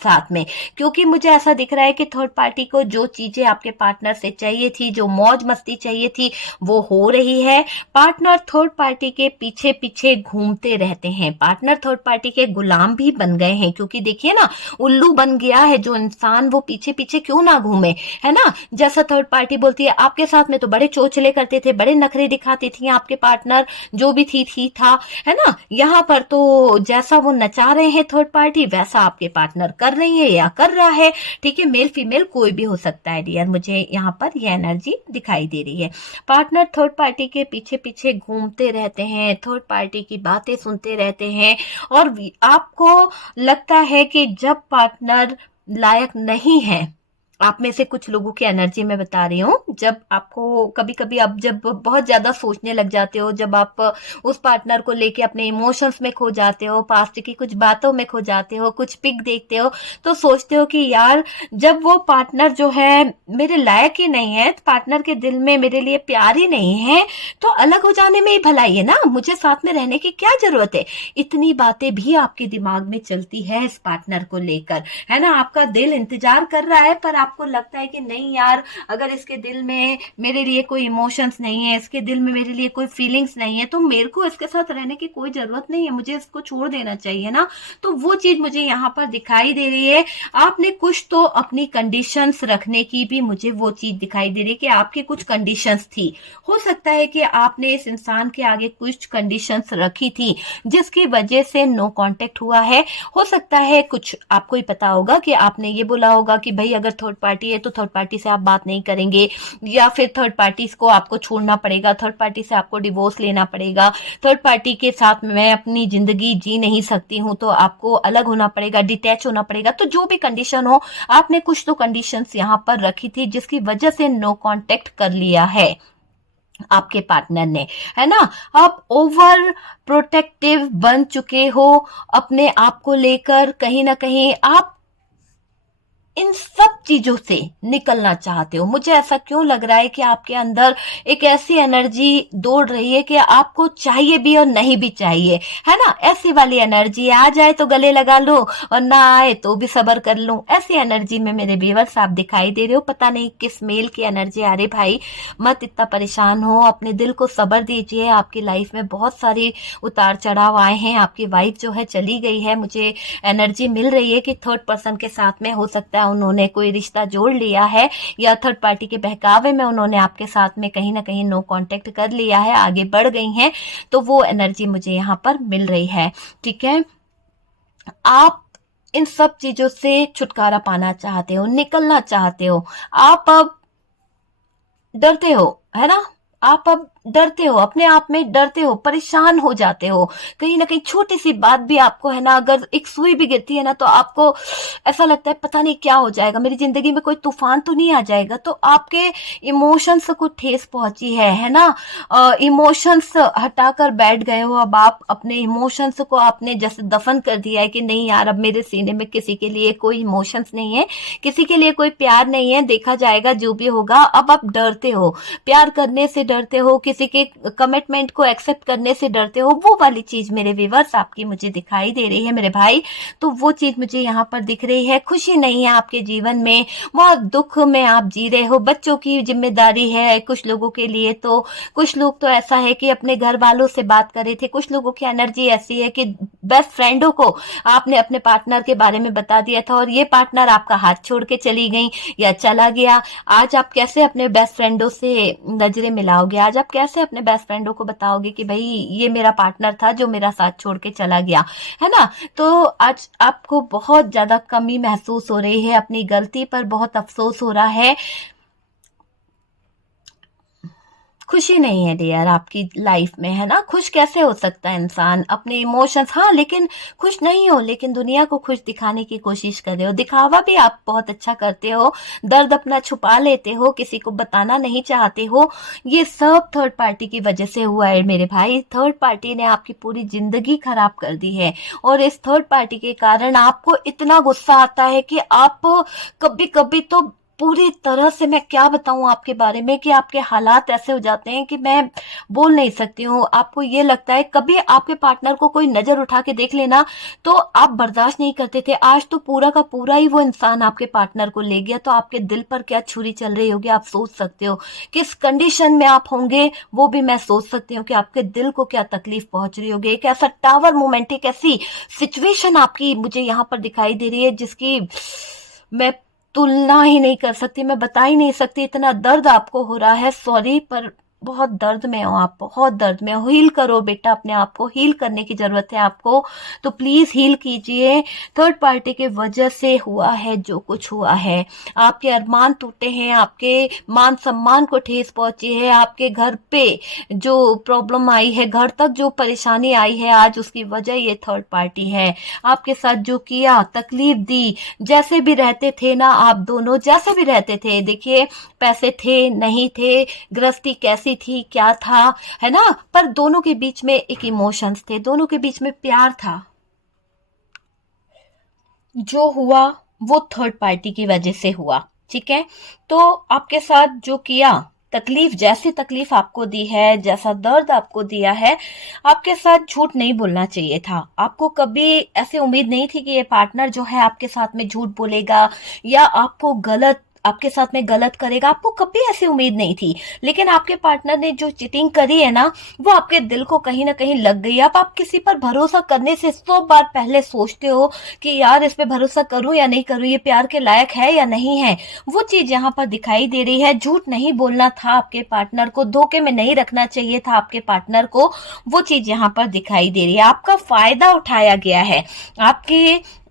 साथ में, क्योंकि मुझे ऐसा दिख रहा है कि थर्ड पार्टी को जो चीजें आपके पार्टनर से चाहिए थी, जो मौज मस्ती चाहिए थी, वो हो रही है। पार्टनर थर्ड पार्टी के पीछे पीछे घूमते रहते हैं। पार्टनर थर्ड पार्टी के गुलाम भी बन गए हैं, क्योंकि देखिए ना, उल्लू बन गया है जो इंसान, वो पीछे पीछे क्यों ना घूमे, है ना। जैसा थर्ड पार्टी बोलती है आपके साथ में तो बड़े चोचले करते थे, बड़े नखरे दिखाती थी आपके पार्टनर, जो भी थी था, है ना। यहाँ पर तो जैसा वो नचा रहे हैं थर्ड पार्टी, वैसा आपके पार्टनर कर रही है या कर रहा है। ठीक है, मेल फीमेल कोई भी हो सकता है डियर, मुझे यहाँ पर यह एनर्जी दिखाई दे रही है। पार्टनर थर्ड पार्टी के पीछे पीछे घूमते रहते हैं, थर्ड पार्टी की बातें सुनते रहते हैं और आपको लगता है कि जब पार्टनर लायक नहीं है, आप में से कुछ लोगों की एनर्जी में बता रही हूँ, जब आपको कभी कभी आप जब बहुत ज्यादा सोचने लग जाते हो, जब आप उस पार्टनर को लेके अपने इमोशंस में खो जाते हो, पास्ट की कुछ बातों में खो जाते हो, कुछ पिक देखते हो तो सोचते हो कि यार जब वो पार्टनर जो है मेरे लायक ही नहीं है, पार्टनर के दिल में मेरे लिए प्यार ही नहीं है, तो अलग हो जाने में ही भलाई है ना, मुझे साथ में रहने की क्या जरूरत है। इतनी बातें भी आपके दिमाग में चलती है इस पार्टनर को लेकर, है ना। आपका दिल इंतजार कर रहा है पर आपको लगता है कि नहीं यार, अगर इसके दिल में मेरे लिए कोई इमोशंस नहीं है, इसके दिल में मेरे लिए कोई फीलिंग्स नहीं है, तो मेरे को इसके साथ रहने की कोई जरूरत नहीं है, मुझे इसको छोड़ देना चाहिए ना। तो वो चीज मुझे यहाँ पर दिखाई दे रही है। आपने कुछ तो अपनी कंडीशंस रखने की भी मुझे वो चीज दिखाई दे रही है कि आपकी कुछ कंडीशंस थी। हो सकता है कि आपने इस इंसान के आगे कुछ कंडीशंस रखी थी जिसकी वजह से नो कांटेक्ट हुआ है। हो सकता है कुछ आपको ही पता होगा कि आपने ये बोला होगा कि भाई अगर थर्ड पार्टी है तो थर्ड पार्टी से आप बात नहीं करेंगे, या फिर थर्ड पार्टी को आपको छोड़ना पड़ेगा, थर्ड पार्टी से आपको डिवोर्स लेना पड़ेगा, थर्ड पार्टी के साथ मैं अपनी जिंदगी जी नहीं सकती हूं, तो आपको अलग होना पड़ेगा, डिटैच होना पड़ेगा। तो जो भी कंडीशन हो, आपने कुछ तो कंडीशंस यहां पर रखी थी जिसकी वजह से नो कांटेक्ट कर लिया है आपके पार्टनर ने, है ना। आप ओवर प्रोटेक्टिव बन चुके हो अपने आप को लेकर, कहीं ना कहीं आप इन सब चीजों से निकलना चाहते हो। मुझे ऐसा क्यों लग रहा है कि आपके अंदर एक ऐसी एनर्जी दौड़ रही है कि आपको चाहिए भी और नहीं भी चाहिए, है ना। ऐसी वाली एनर्जी आ जाए तो गले लगा लो और ना आए तो भी सबर कर लूं, ऐसी एनर्जी में मेरे व्यूअर्स आप दिखाई दे रहे हो। पता नहीं किस मेल की एनर्जी आ रही। भाई मत इतना परेशान हो, अपने दिल को सबर दीजिए। आपकी लाइफ में बहुत सारी उतार चढ़ाव आए हैं, आपकी वाइफ जो है चली गई है, मुझे एनर्जी मिल रही है कि थर्ड पर्सन के साथ में हो सकता है उन्होंने कोई रिश्ता जोड़ लिया है, या थर्ड पार्टी के बहकावे में उन्होंने आपके साथ में कहीं ना कहीं नो कांटेक्ट कर लिया है, आगे बढ़ गई हैं। तो वो एनर्जी मुझे यहाँ पर मिल रही है। ठीक है, आप इन सब चीजों से छुटकारा पाना चाहते हो, निकलना चाहते हो। आप अब डरते हो, है ना। आप अब डरते हो, अपने आप में डरते हो, परेशान हो जाते हो। कहीं ना कहीं छोटी सी बात भी आपको, है ना, अगर एक सुई भी गिरती है ना तो आपको ऐसा लगता है पता नहीं क्या हो जाएगा, मेरी जिंदगी में कोई तूफान तो नहीं आ जाएगा। तो आपके इमोशंस को ठेस पहुंची है ना। इमोशंस हटाकर बैठ गए हो। अब आप अपने इमोशंस को आपने जैसे दफन कर दिया है कि नहीं यार, अब मेरे सीने में किसी के लिए कोई इमोशंस नहीं है, किसी के लिए कोई प्यार नहीं है, देखा जाएगा जो भी होगा। अब आप डरते हो, प्यार करने से डरते हो, किसी के कमिटमेंट को एक्सेप्ट करने से डरते हो। वो वाली चीज मेरे व्यूअर्स आपकी मुझे दिखाई दे रही है मेरे भाई। तो वो चीज मुझे यहाँ पर दिख रही है। खुशी नहीं है आपके जीवन में, बहुत दुख में आप जी रहे हो। बच्चों की जिम्मेदारी है कुछ लोगों के लिए, तो कुछ लोग तो ऐसा है कि अपने घर वालों से बात कर रहे थे। कुछ लोगों की एनर्जी ऐसी है कि बेस्ट फ्रेंडों को आपने अपने पार्टनर के बारे में बता दिया था और ये पार्टनर आपका हाथ छोड़ के चली गई या चला गया। आज आप कैसे अपने बेस्ट फ्रेंडों से नजरें मिलाओगे? आज आप कैसे अपने बेस्ट फ्रेंडों को बताओगे कि भाई ये मेरा पार्टनर था जो मेरा साथ छोड़ के चला गया, है ना। तो आज आपको बहुत ज्यादा कमी महसूस हो रही है, अपनी गलती पर बहुत अफसोस हो रहा है। खुशी नहीं है डियर आपकी लाइफ में, है ना। खुश कैसे हो सकता है इंसान अपने इमोशंस, हाँ लेकिन खुश नहीं हो, लेकिन दुनिया को खुश दिखाने की कोशिश कर रहे हो। दिखावा भी आप बहुत अच्छा करते हो, दर्द अपना छुपा लेते हो, किसी को बताना नहीं चाहते हो। ये सब थर्ड पार्टी की वजह से हुआ है मेरे भाई। थर्ड पार्टी ने आपकी पूरी जिंदगी खराब कर दी है, और इस थर्ड पार्टी के कारण आपको इतना गुस्सा आता है कि आप कभी कभी तो पूरी तरह से, मैं क्या बताऊं आपके बारे में, कि आपके हालात ऐसे हो जाते हैं कि मैं बोल नहीं सकती हूँ। आपको ये लगता है, कभी आपके पार्टनर को कोई नजर उठा के देख लेना तो आप बर्दाश्त नहीं करते थे, आज तो पूरा का पूरा ही वो इंसान आपके पार्टनर को ले गया, तो आपके दिल पर क्या छुरी चल रही होगी आप सोच सकते हो। किस कंडीशन में आप होंगे वो भी मैं सोच सकती हूँ, कि आपके दिल को क्या तकलीफ पहुंच रही होगी। एक ऐसा टावर मोमेंट, एक ऐसी सिचुएशन आपकी मुझे यहाँ पर दिखाई दे रही है जिसकी मैं तुलना ही नहीं कर सकती, मैं बता ही नहीं सकती। इतना दर्द आपको हो रहा है, सॉरी, पर बहुत दर्द में हो आप, बहुत दर्द में हो। हील करो बेटा, अपने आप को हील करने की जरूरत है आपको, तो प्लीज हील कीजिए। थर्ड पार्टी के वजह से हुआ है जो कुछ हुआ है। आपके अरमान टूटे हैं, आपके मान सम्मान को ठेस पहुंची है, आपके घर पे जो प्रॉब्लम आई है, घर तक जो परेशानी आई है, आज उसकी वजह ये थर्ड पार्टी है। आपके साथ जो किया, तकलीफ दी, जैसे भी रहते थे ना आप दोनों, जैसे भी रहते थे, देखिए पैसे थे नहीं थे, गृहस्थी कैसी थी, क्या था, है ना, पर दोनों के बीच में एक इमोशंस थे, दोनों के बीच में प्यार था। जो हुआ वो थर्ड पार्टी की वजह से हुआ, ठीक है। तो आपके साथ जो किया, तकलीफ, जैसी तकलीफ आपको दी है, जैसा दर्द आपको दिया है, आपके साथ झूठ नहीं बोलना चाहिए था। आपको कभी ऐसी उम्मीद नहीं थी कि ये पार्टनर जो है आपके साथ में झूठ बोलेगा या आपके साथ में गलत करेगा, आपको कभी ऐसी उम्मीद नहीं थी। लेकिन आपके पार्टनर ने जो चीटिंग करी है ना, वो आपके दिल को कहीं ना कहीं लग गई। अब आप किसी पर भरोसा करने से 100 बार पहले सोचते हो कि यार इस पे भरोसा करूं या नहीं करूं, ये प्यार के लायक है या नहीं है। वो चीज यहाँ पर दिखाई दे रही है। झूठ नहीं बोलना था आपके पार्टनर को, धोखे में नहीं रखना चाहिए था आपके पार्टनर को, वो चीज यहाँ पर दिखाई दे रही है। आपका फायदा उठाया गया है, आपके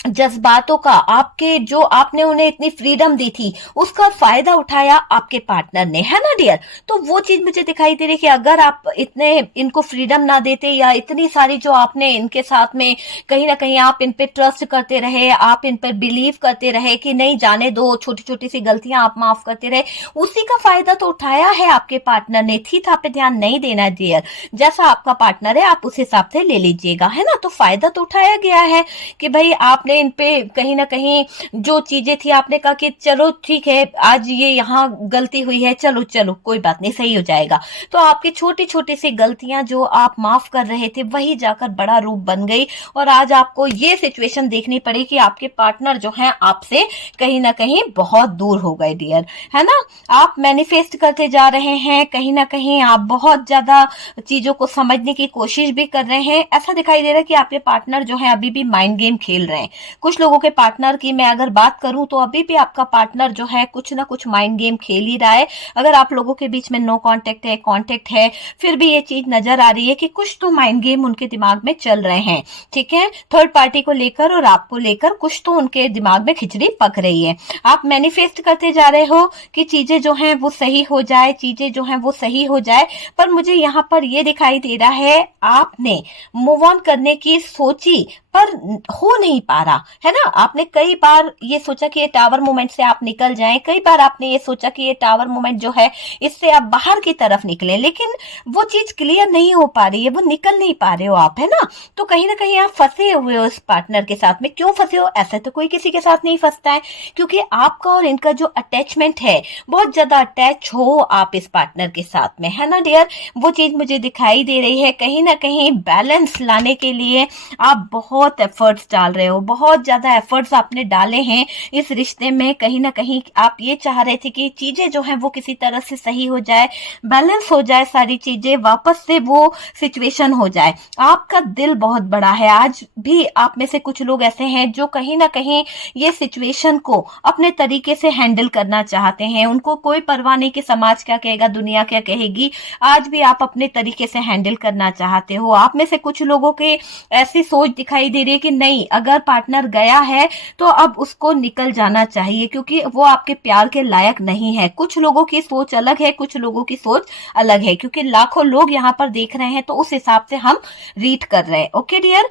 जज्बातों का, आपके जो आपने उन्हें इतनी फ्रीडम दी थी, उसका फायदा उठाया आपके पार्टनर ने, है ना डियर। तो वो चीज मुझे दिखाई दे रही है कि अगर आप इतने इनको फ्रीडम ना देते, या इतनी सारी जो आपने इनके साथ में कहीं ना कहीं आप इन पे ट्रस्ट करते रहे, आप इन पर बिलीव करते रहे कि नहीं जाने दो, छोटी छोटी सी गलतियां आप माफ करते रहे, उसी का फायदा तो उठाया है आपके पार्टनर ने। थी था पे ध्यान नहीं देना डियर, जैसा आपका पार्टनर है आप उस हिसाब से ले लीजिएगा, है ना। तो फायदा तो उठाया गया है कि भाई आपने इन पे कहीं ना कहीं जो चीजें थी, आपने कहा कि चलो ठीक है, आज ये यहाँ गलती हुई है, चलो चलो कोई बात नहीं, सही हो जाएगा। तो आपकी छोटी छोटी सी गलतियां जो आप माफ कर रहे थे, वही जाकर बड़ा रूप बन गई, और आज आपको ये सिचुएशन देखनी पड़ी कि आपके पार्टनर जो है आपसे कहीं ना कहीं बहुत दूर हो गए डियर, है ना। आप मैनिफेस्ट करते जा रहे हैं, कहीं ना कहीं आप बहुत ज्यादा चीजों को समझने की कोशिश भी कर रहे हैं। ऐसा दिखाई दे रहा है कि आपके पार्टनर जो है अभी भी माइंड गेम खेल रहे हैं। कुछ लोगों के पार्टनर की मैं अगर बात करूं तो अभी भी आपका पार्टनर जो है कुछ ना कुछ माइंड गेम खेल ही रहा है। अगर आप लोगों के बीच में नो कांटेक्ट है, कांटेक्ट है, फिर भी ये चीज नजर आ रही है कि कुछ तो माइंड गेम उनके दिमाग में चल रहे हैं, ठीक है। थर्ड पार्टी को लेकर और आपको लेकर कुछ तो उनके दिमाग में खिचड़ी पक रही है। आप मैनिफेस्ट करते जा रहे हो कि चीजें जो हैं वो सही हो जाए, चीजें जो हैं वो सही हो जाए, पर मुझे यहाँ पर ये दिखाई दे रहा है आपने मूव ऑन करने की सोची, पर हो नहीं पा रहा, है ना। आपने कई बार ये सोचा कि ये टावर मोमेंट से आप निकल जाएं, कई बार आपने ये सोचा कि ये टावर मोमेंट जो है इससे आप बाहर की तरफ निकले, लेकिन वो चीज क्लियर नहीं हो पा रही है, वो निकल नहीं पा रहे हो आप, है ना। तो कहीं ना कहीं आप फंसे हुए हो इस पार्टनर के साथ में। क्यों फंसे हो? ऐसे तो कोई किसी के साथ नहीं फंसता है, क्योंकि आपका और इनका जो अटैचमेंट है, बहुत ज्यादा अटैच हो आप इस पार्टनर के साथ में, है ना डियर। वो चीज मुझे दिखाई दे रही है। कहीं ना कहीं बैलेंस लाने के लिए आप बहुत एफर्ट्स डाल रहे हो, बहुत ज्यादा एफर्ट्स आपने डाले हैं इस रिश्ते में। कहीं ना कहीं आप ये चाह रहे थे कि चीजें जो हैं वो किसी तरह से सही हो जाए, बैलेंस हो जाए, सारी चीजें वापस से वो सिचुएशन हो जाए। आपका दिल बहुत बड़ा है। आज भी आप में से कुछ लोग ऐसे हैं जो कहीं ना कहीं ये सिचुएशन को अपने तरीके से हैंडल करना चाहते हैं। उनको कोई परवाह नहीं कि समाज क्या कहेगा, दुनिया क्या कहेगी। आज भी आप अपने तरीके से हैंडल करना चाहते हो। आप में से कुछ लोगों के ऐसी सोच दिखाई दे रही है कि नहीं, अगर पार्टनर पार्टनर गया है तो अब उसको निकल जाना चाहिए, क्योंकि वो आपके प्यार के लायक नहीं है। कुछ लोगों की सोच अलग है, कुछ लोगों की सोच अलग है, क्योंकि लाखों लोग यहाँ पर देख रहे हैं तो उस हिसाब से हम रीड कर रहे हैं। ओके डियर,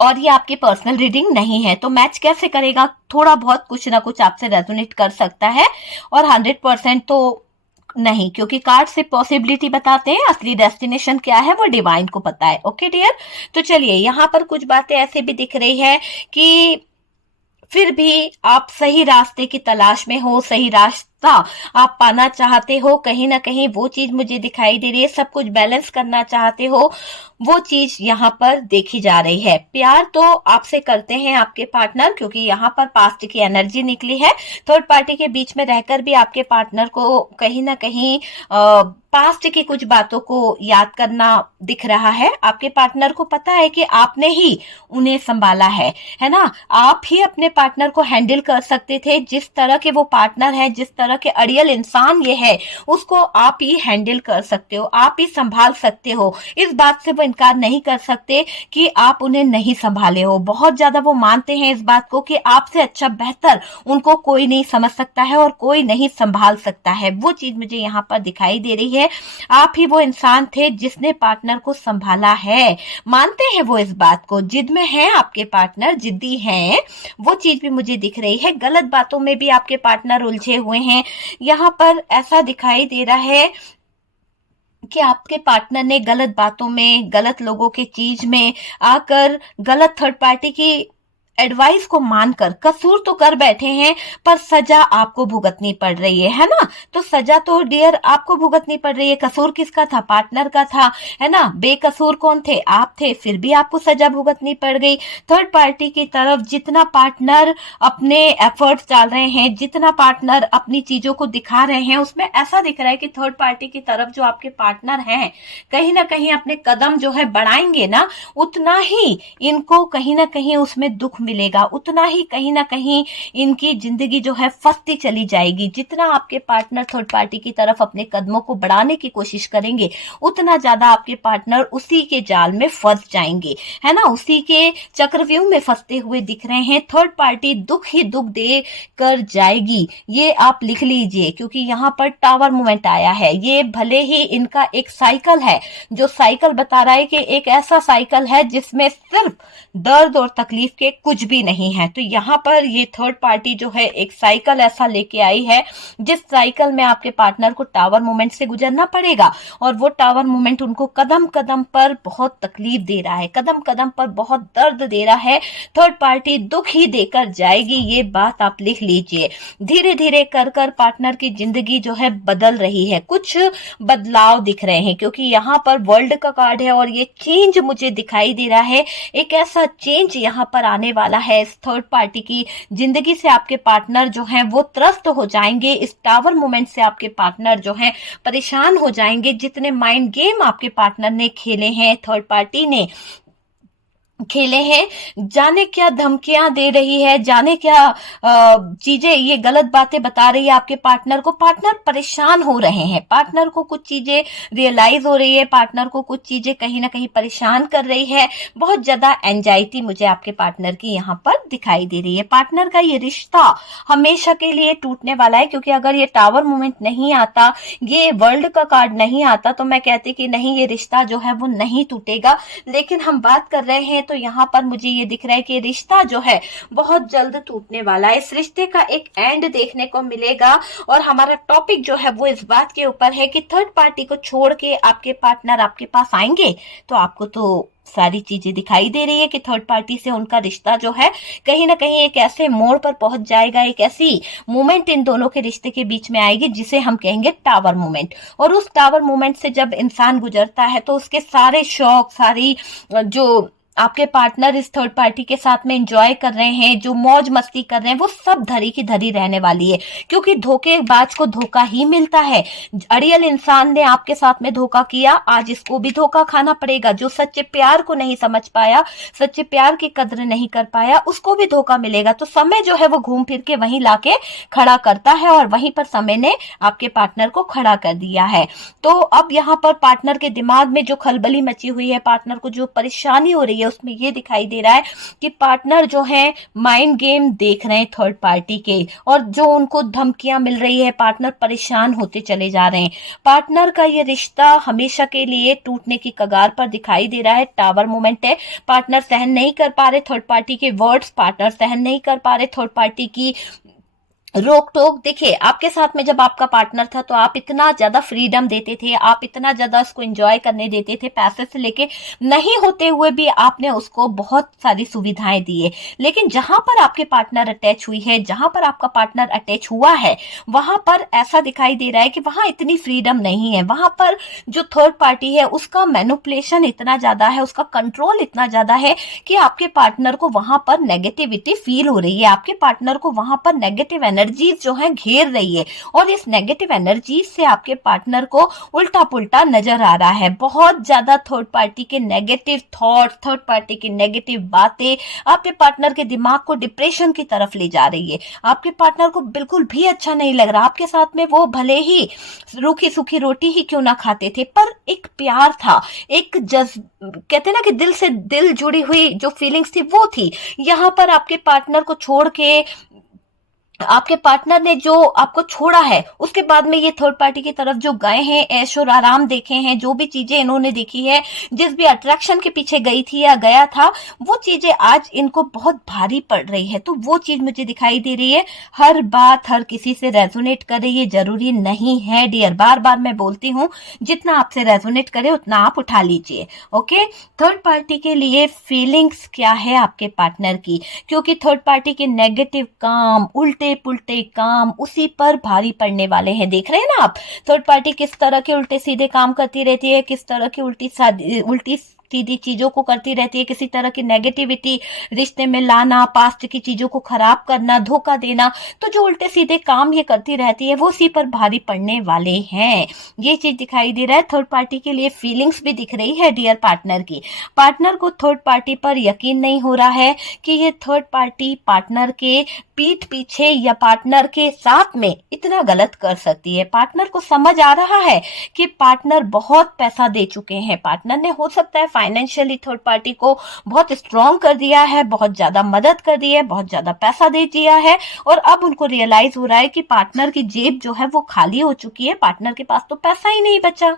और ये आपकी पर्सनल रीडिंग नहीं है, तो मैच कैसे करेगा? थोड़ा बहुत कुछ ना कुछ आपसे रेजोनेट कर सकता है, और 100% तो नहीं, क्योंकि कार्ड से पॉसिबिलिटी बताते हैं, असली डेस्टिनेशन क्या है वो डिवाइन को पता है। ओके डियर, तो चलिए यहाँ पर कुछ बातें ऐसे भी दिख रही है कि फिर भी आप सही रास्ते की तलाश में हो, सही रास्ता आप पाना चाहते हो, कहीं ना कहीं वो चीज मुझे दिखाई दे रही है। सब कुछ बैलेंस करना चाहते हो, वो चीज यहाँ पर देखी जा रही है। प्यार तो आपसे करते हैं आपके पार्टनर, क्योंकि यहाँ पर पास्ट की एनर्जी निकली है। थर्ड पार्टी के बीच में रहकर भी आपके पार्टनर को कहीं ना कहीं पास्ट की कुछ बातों को याद करना दिख रहा है। आपके पार्टनर को पता है कि आपने ही उन्हें संभाला है ना। आप ही अपने पार्टनर को हैंडल कर सकते थे। जिस तरह के वो पार्टनर है, जिस तरह के अड़ियल इंसान ये है, उसको आप ही हैंडल कर सकते हो, आप ही संभाल सकते हो। इस बात से वो इनकार नहीं कर सकते कि आप उन्हें नहीं संभाले हो। बहुत ज्यादा वो मानते हैं इस बात को कि आपसे अच्छा बेहतर उनको कोई नहीं समझ सकता है और कोई नहीं संभाल सकता है। वो चीज मुझे यहाँ पर दिखाई दे रही है। आप ही वो इंसान थे जिसने पार्टनर को संभाला है। मानते हैं वो इस बात को, जिद में है आपके पार्टनर, जिद्दी हैं, वो चीज भी मुझे दिख रही है। गलत बातों में भी आपके पार्टनर उलझे हुए हैं। यहाँ पर ऐसा दिखाई दे रहा है कि आपके पार्टनर ने गलत बातों में, गलत लोगों के चीज में आकर, गलत थर्ड पार्टी की एडवाइस को मानकर कसूर तो कर बैठे हैं, पर सजा आपको भुगतनी पड़ रही है ना। तो सजा तो डियर आपको भुगतनी पड़ रही है। कसूर किसका था? पार्टनर का था, है ना। बेकसूर कौन थे? आप थे, फिर भी आपको सजा भुगतनी पड़ गई। थर्ड पार्टी की तरफ जितना पार्टनर अपने एफर्ट्स डाल रहे हैं, जितना पार्टनर अपनी चीजों को दिखा रहे हैं, उसमें ऐसा दिख रहा है कि थर्ड पार्टी की तरफ जो आपके पार्टनर हैं, कहीं ना कहीं अपने कदम जो है बढ़ाएंगे ना, उतना ही इनको कहीं ना कहीं उसमें दुख मिलेगा, उतना ही कहीं ना कहीं इनकी जिंदगी जो है फंसती चली जाएगी। जितना आपके पार्टनर थर्ड पार्टी की तरफ अपने कदमों को बढ़ाने की कोशिश करेंगे, उतना ज्यादा आपके पार्टनर उसी के जाल में फंस जाएंगे, है ना। उसी के चक्रव्यूह में फंसते हुए दिख रहे हैं। थर्ड पार्टी दुख ही दुख दे कर जाएगी, ये आप लिख लीजिए, क्योंकि यहाँ पर टावर मूवमेंट आया है। ये भले ही इनका एक साइकिल है, जो साइकिल बता रहा है कि एक ऐसा साइकिल है जिसमें सिर्फ दर्द और तकलीफ के कुछ भी नहीं है। तो यहाँ पर ये थर्ड पार्टी जो है एक साइकिल ऐसा लेके आई है, जिस साइकिल में आपके पार्टनर को टावर मूवमेंट से गुजरना पड़ेगा, और वो टावर मूवमेंट उनको कदम कदम पर बहुत तकलीफ दे रहा है, कदम कदम पर बहुत दर्द दे रहा है। थर्ड पार्टी दुख ही देकर जाएगी, ये बात आप लिख लीजिए। धीरे धीरे कर कर पार्टनर की जिंदगी जो है बदल रही है, कुछ बदलाव दिख रहे हैं, क्योंकि यहाँ पर वर्ल्ड का कार्ड है और ये चेंज मुझे दिखाई दे रहा है। एक ऐसा चेंज यहाँ पर आने वाला है इस थर्ड पार्टी की जिंदगी से। आपके पार्टनर जो हैं वो त्रस्त हो जाएंगे। इस टावर मोमेंट से आपके पार्टनर जो हैं परेशान हो जाएंगे। जितने माइंड गेम आपके पार्टनर ने खेले हैं, थर्ड पार्टी ने खेले हैं, जाने क्या धमकियां दे रही है, जाने क्या चीजें ये गलत बातें बता रही है आपके पार्टनर को। पार्टनर परेशान हो रहे हैं, पार्टनर को कुछ चीजें रियलाइज हो रही है, पार्टनर को कुछ चीजें कहीं ना कहीं परेशान कर रही है। बहुत ज्यादा एंजाइटी मुझे आपके पार्टनर की यहाँ पर दिखाई दे रही है। पार्टनर का ये रिश्ता हमेशा के लिए टूटने वाला है, क्योंकि अगर ये टावर मूवमेंट नहीं आता, ये वर्ल्ड का कार्ड नहीं आता, तो मैं कहती कि नहीं, ये रिश्ता जो है वो नहीं टूटेगा। लेकिन हम बात कर रहे हैं तो यहाँ पर मुझे ये दिख रहा है कि रिश्ता जो है बहुत जल्द टूटने वाला है। इस रिश्ते का एक एंड देखने को मिलेगा। और हमारा टॉपिक जो है वो इस बात के ऊपर है कि थर्ड पार्टी को छोड़ के आपके पार्टनर आपके पास आएंगे, तो आपको तो सारी चीजें दिखाई दे रही है कि थर्ड पार्टी से उनका रिश्ता जो है कहीं ना कहीं एक ऐसे मोड़ पर पहुंच जाएगा, एक ऐसी मोमेंट इन दोनों के रिश्ते के बीच में आएगी जिसे हम कहेंगे टावर मोमेंट। और उस टावर मोमेंट से जब इंसान गुजरता है तो उसके सारे शौक, सारी जो आपके पार्टनर इस थर्ड पार्टी के साथ में एंजॉय कर रहे हैं, जो मौज मस्ती कर रहे हैं, वो सब धरी की धरी रहने वाली है। क्योंकि धोखेबाज को धोखा ही मिलता है। अड़ियल इंसान ने आपके साथ में धोखा किया, आज इसको भी धोखा खाना पड़ेगा। जो सच्चे प्यार को नहीं समझ पाया, सच्चे प्यार की कद्र नहीं कर पाया, उसको भी धोखा मिलेगा। तो समय जो है वो घूम फिर के वहीं लाके खड़ा करता है, और वहीं पर समय ने आपके पार्टनर को खड़ा कर दिया है। तो अब यहाँ पर पार्टनर के दिमाग में जो खलबली मची हुई है, पार्टनर को जो परेशानी हो रही है, है उसमें ये दिखाई दे रहा है कि पार्टनर जो है माइंड गेम देख रहे हैं थर्ड पार्टी के, और जो उनको धमकियां मिल रही है, पार्टनर परेशान होते चले जा रहे हैं। पार्टनर का ये रिश्ता हमेशा के लिए टूटने की कगार पर दिखाई दे रहा है। टावर मोमेंट है, पार्टनर सहन नहीं कर पा रहे थर्ड पार्टी के वर्ड्स, पार्टनर सहन नहीं कर पा रहे थर्ड पार्टी की रोक टोक। देखिए, आपके साथ में जब आपका पार्टनर था तो आप इतना ज्यादा फ्रीडम देते थे, आप इतना ज्यादा उसको एंजॉय करने देते थे, पैसे से लेके नहीं होते हुए भी आपने उसको बहुत सारी सुविधाएं दी है। लेकिन जहां पर आपके पार्टनर अटैच हुई है, जहां पर आपका पार्टनर अटैच हुआ है, वहां पर ऐसा दिखाई दे रहा है कि वहां इतनी फ्रीडम नहीं है। वहां पर जो थर्ड पार्टी है उसका मैनिपुलेशन इतना ज्यादा है, उसका कंट्रोल इतना ज्यादा है कि आपके पार्टनर को वहां पर नेगेटिविटी फील हो रही है, आपके पार्टनर को वहां पर नेगेटिव एनर्जीज जो है घेर रही है, और इस नेगेटिव एनर्जीज से आपके पार्टनर को उल्टा पुल्टा नजर आ रहा है। बहुत ज्यादा थर्ड पार्टी के नेगेटिव थॉट्स, थर्ड पार्टी की नेगेटिव बातें आपके पार्टनर के दिमाग को डिप्रेशन की तरफ ले जा रही है। आपके पार्टनर को बिल्कुल भी अच्छा नहीं लग रहा। आपके साथ में वो भले ही रूखी सूखी रोटी ही क्यों ना खाते थे, पर एक प्यार था, एक कहते ना कि दिल से दिल जुड़ी हुई जो फीलिंग्स थी वो थी। यहाँ पर आपके पार्टनर को छोड़ के, आपके पार्टनर ने जो आपको छोड़ा है उसके बाद में ये थर्ड पार्टी की तरफ जो गए हैं, ऐश और आराम देखे हैं, जो भी चीजें इन्होंने देखी है, जिस भी अट्रैक्शन के पीछे गई थी या गया था, वो चीजें आज इनको बहुत भारी पड़ रही है। तो वो चीज मुझे दिखाई दे रही है। हर बात हर किसी से रेजोनेट करे ये जरूरी नहीं है डियर, बार बार मैं बोलती हूँ, जितना आपसे रेजोनेट करे उतना आप उठा लीजिए। ओके, थर्ड पार्टी के लिए फीलिंग्स क्या है आपके पार्टनर की, क्योंकि थर्ड पार्टी के नेगेटिव काम, उल्टे पुल्टे काम उसी पर भारी पड़ने वाले हैं। देख रहे हैं ना आप, थर्ड पार्टी किस तरह के उल्टे सीधे काम करती रहती है, किस तरह की उल्टी सीधी चीजों को करती रहती है, किसी तरह की नेगेटिविटी रिश्ते में लाना, पास्ट की चीजों को खराब करना, धोखा देना। तो जो उल्टे सीधे काम ये करती रहती है वो उसी पर भारी पड़ने वाले हैं। ये चीज दिखाई दे रहा है। थर्ड पार्टी के लिए फीलिंग्स भी दिख रही है डियर पार्टनर की। पार्टनर को थर्ड पार्टी पर यकीन नहीं हो रहा है कि ये थर्ड पार्टी पार्टनर के पीठ पीछे या पार्टनर के साथ में इतना गलत कर सकती है। पार्टनर को समझ आ रहा है कि पार्टनर बहुत पैसा दे चुके हैं, पार्टनर ने हो सकता है फाइनेंशियली थर्ड पार्टी को बहुत स्ट्रॉन्ग कर दिया है, बहुत ज्यादा मदद कर दी है, बहुत ज्यादा पैसा दे दिया है, और अब उनको रियलाइज हो रहा है कि पार्टनर की जेब जो है वो खाली हो चुकी है, पार्टनर के पास तो पैसा ही नहीं बचा।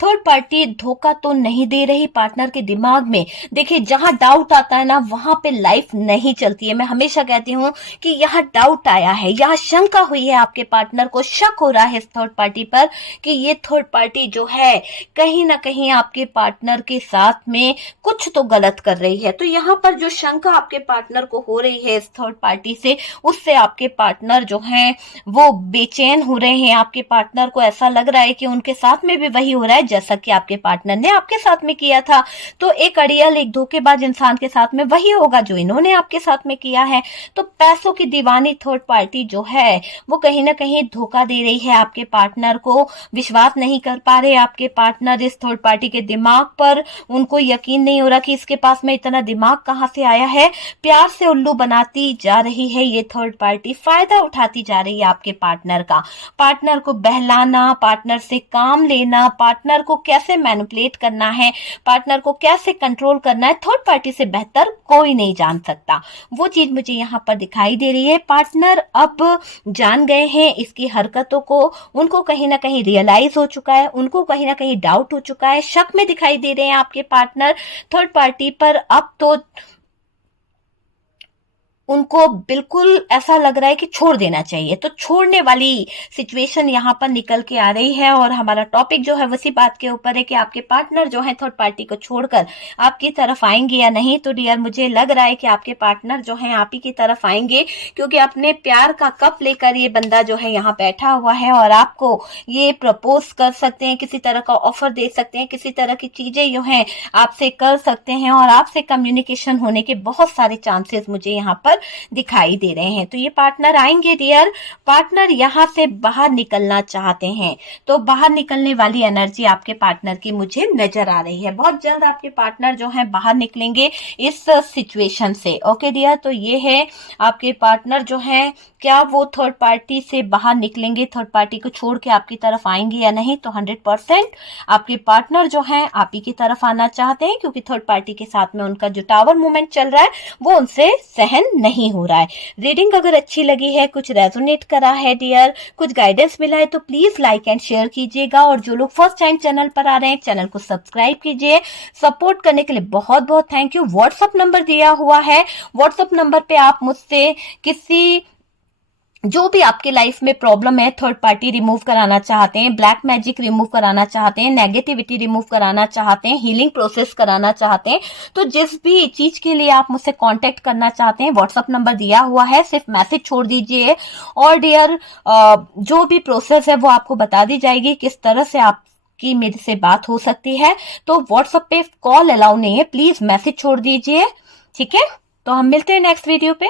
थर्ड पार्टी धोखा तो नहीं दे रही पार्टनर के दिमाग में। देखिए, जहां डाउट आता है ना वहां पे लाइफ नहीं चलती है। मैं हमेशा कहती हूं कि यहाँ डाउट आया है, यहाँ शंका हुई है, आपके पार्टनर को शक हो रहा है इस थर्ड पार्टी पर कि ये थर्ड पार्टी जो है कहीं ना कहीं आपके पार्टनर के साथ में कुछ तो गलत कर रही है। तो यहाँ पर जो शंका आपके पार्टनर को हो रही है इस थर्ड पार्टी से, उससे आपके पार्टनर जो है वो बेचैन हो रहे हैं। आपके पार्टनर को ऐसा लग रहा है कि उनके साथ में भी वही हो रहा है जैसा कि आपके पार्टनर ने आपके साथ में किया था। तो एक अड़ियल, एक धोखेबाज इंसान के साथ में वही होगा जो इन्होंने आपके साथ में किया है। तो पैसों की दीवानी थर्ड पार्टी जो है वो कहीं ना कहीं धोखा दे रही है आपके पार्टनर को। विश्वास नहीं कर पा रहे आपके पार्टनर इस थर्ड पार्टी के दिमाग पर। उनको यकीन नहीं हो रहा कि इसके पास में इतना दिमाग कहां से आया है। प्यार से उल्लू बनाती जा रही है ये थर्ड पार्टी, फायदा उठाती जा रही है आपके पार्टनर का। पार्टनर को बहलाना, पार्टनर से काम लेना, पार्टनर को कैसे मैनिपुलेट करना है, पार्टनर को कैसे कंट्रोल करना है, थर्ड पार्टी से बेहतर कोई नहीं जान सकता। वो चीज मुझे यहाँ पर दिखाई दे रही है। पार्टनर अब जान गए हैं इसकी हरकतों को, उनको कहीं ना कहीं रियलाइज हो चुका है, उनको कहीं ना कहीं डाउट हो चुका है, शक में दिखाई दे रहे हैं आपके पार्टनर थर्ड पार्टी पर। अब तो उनको बिल्कुल ऐसा लग रहा है कि छोड़ देना चाहिए। तो छोड़ने वाली सिचुएशन यहाँ पर निकल के आ रही है, और हमारा टॉपिक जो है उसी बात के ऊपर है कि आपके पार्टनर जो है थर्ड पार्टी को छोड़कर आपकी तरफ आएंगे या नहीं। तो डियर, मुझे लग रहा है कि आपके पार्टनर जो है आप ही की तरफ आएंगे, क्योंकि अपने प्यार का कप लेकर ये बंदा जो है यहाँ बैठा हुआ है और आपको ये प्रपोज कर सकते हैं, किसी तरह का ऑफर दे सकते हैं, किसी तरह की चीजें जो है आपसे कर सकते हैं, और आपसे कम्युनिकेशन होने के बहुत सारे चांसेस मुझे यहाँ पर दिखाई दे रहे हैं। तो ये पार्टनर आएंगे डियर। पार्टनर यहां से बाहर निकलना चाहते हैं, तो बाहर निकलने वाली एनर्जी आपके पार्टनर की मुझे नजर आ रही है। बहुत जल्द आपके पार्टनर जो है बाहर निकलेंगे इस सिचुएशन से। ओके डियर, तो ये है आपके पार्टनर जो है क्या वो थर्ड पार्टी से बाहर निकलेंगे, थर्ड पार्टी को छोड़ के आपकी तरफ आएंगे या नहीं। तो 100% आपके पार्टनर जो हैं आप ही की तरफ आना चाहते हैं, क्योंकि थर्ड पार्टी के साथ में उनका जो टावर मूवमेंट चल रहा है वो उनसे सहन नहीं हो रहा है। रीडिंग अगर अच्छी लगी है, कुछ रेजोनेट करा है डियर, कुछ गाइडेंस मिला है, तो प्लीज लाइक एंड शेयर कीजिएगा। और जो लोग फर्स्ट टाइम चैनल पर आ रहे हैं, चैनल को सब्सक्राइब कीजिए। सपोर्ट करने के लिए बहुत बहुत थैंक यू। व्हाट्सएप नंबर दिया हुआ है, व्हाट्सएप नंबर पे आप मुझसे किसी जो भी आपके लाइफ में प्रॉब्लम है, थर्ड पार्टी रिमूव कराना चाहते हैं, ब्लैक मैजिक रिमूव कराना चाहते हैं, नेगेटिविटी रिमूव कराना चाहते हैं, हीलिंग प्रोसेस कराना चाहते हैं, तो जिस भी चीज के लिए आप मुझसे कांटेक्ट करना चाहते हैं, व्हाट्सएप नंबर दिया हुआ है, सिर्फ मैसेज छोड़ दीजिए। और डियर जो भी प्रोसेस है वो आपको बता दी जाएगी किस तरह से आप की मेरे से बात हो सकती है। तो व्हाट्सएप पे कॉल अलाउ नहीं है, प्लीज मैसेज छोड़ दीजिए, ठीक है। तो हम मिलते हैं नेक्स्ट वीडियो पे।